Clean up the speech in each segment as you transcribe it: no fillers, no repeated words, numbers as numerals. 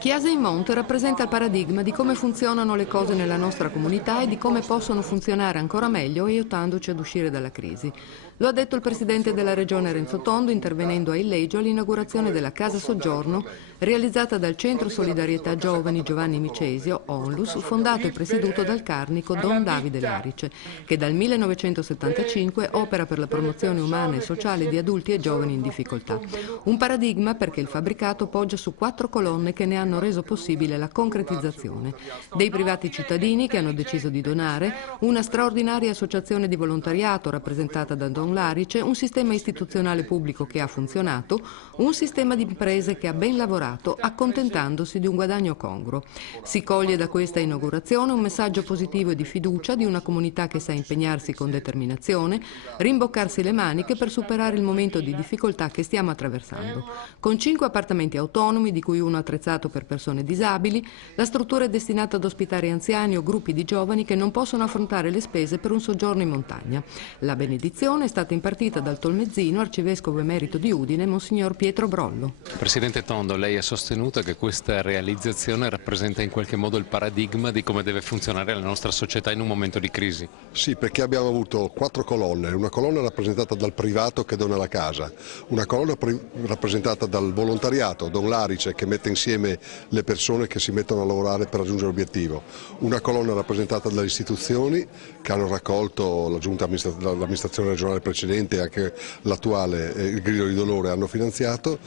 Chiesa in Monte rappresenta il paradigma di come funzionano le cose nella nostra comunità e di come possono funzionare ancora meglio aiutandoci ad uscire dalla crisi. Lo ha detto il presidente della regione Renzo Tondo intervenendo a Illeggio all'inaugurazione della Casa Soggiorno realizzata dal Centro Solidarietà Giovani Giovanni Micesio, ONLUS, fondato e presieduto dal carnico Don Davide Larice, che dal 1975 opera per la promozione umana e sociale di adulti e giovani in difficoltà. Un paradigma perché il fabbricato poggia su 4 colonne che ne hanno reso possibile la concretizzazione. Dei privati cittadini che hanno deciso di donare, una straordinaria associazione di volontariato rappresentata da Don Larice, un sistema istituzionale pubblico che ha funzionato, un sistema di imprese che ha ben lavorato accontentandosi di un guadagno congruo. Si coglie da questa inaugurazione un messaggio positivo e di fiducia di una comunità che sa impegnarsi con determinazione, rimboccarsi le maniche per superare il momento di difficoltà che stiamo attraversando. Con 5 appartamenti autonomi, di cui uno attrezzato per persone disabili, la struttura è destinata ad ospitare anziani o gruppi di giovani che non possono affrontare le spese per un soggiorno in montagna. La benedizione è stata impartita dal Tolmezzino, arcivescovo emerito di Udine, Monsignor Pietro Brollo. Presidente Tondo, lei ha sostenuto che questa realizzazione rappresenta in qualche modo il paradigma di come deve funzionare la nostra società in un momento di crisi. Sì, perché abbiamo avuto 4 colonne, una colonna rappresentata dal privato che dona la casa, una colonna rappresentata dal volontariato, Don Larice, che mette insieme le persone che si mettono a lavorare per raggiungere l'obiettivo, una colonna rappresentata dalle istituzioni che hanno raccolto l'amministrazione regionale precedente e anche l'attuale, il grido di dolore, hanno finanziato,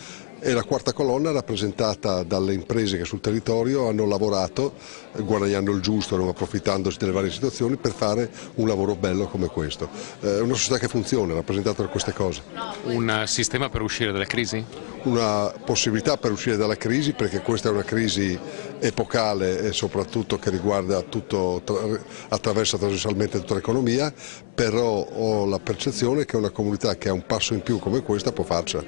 e la quarta colonna rappresentata dalle imprese che sul territorio hanno lavorato guadagnando il giusto, non approfittandosi delle varie situazioni, per fare un lavoro bello come questo. Una società che funziona, rappresentata da queste cose. Un sistema per uscire dalla crisi? Una possibilità per uscire dalla crisi, perché questa è una crisi epocale e soprattutto che riguarda attraversa trasversalmente tutta l'economia, però ho la percezione che una comunità che ha un passo in più come questa può farcela.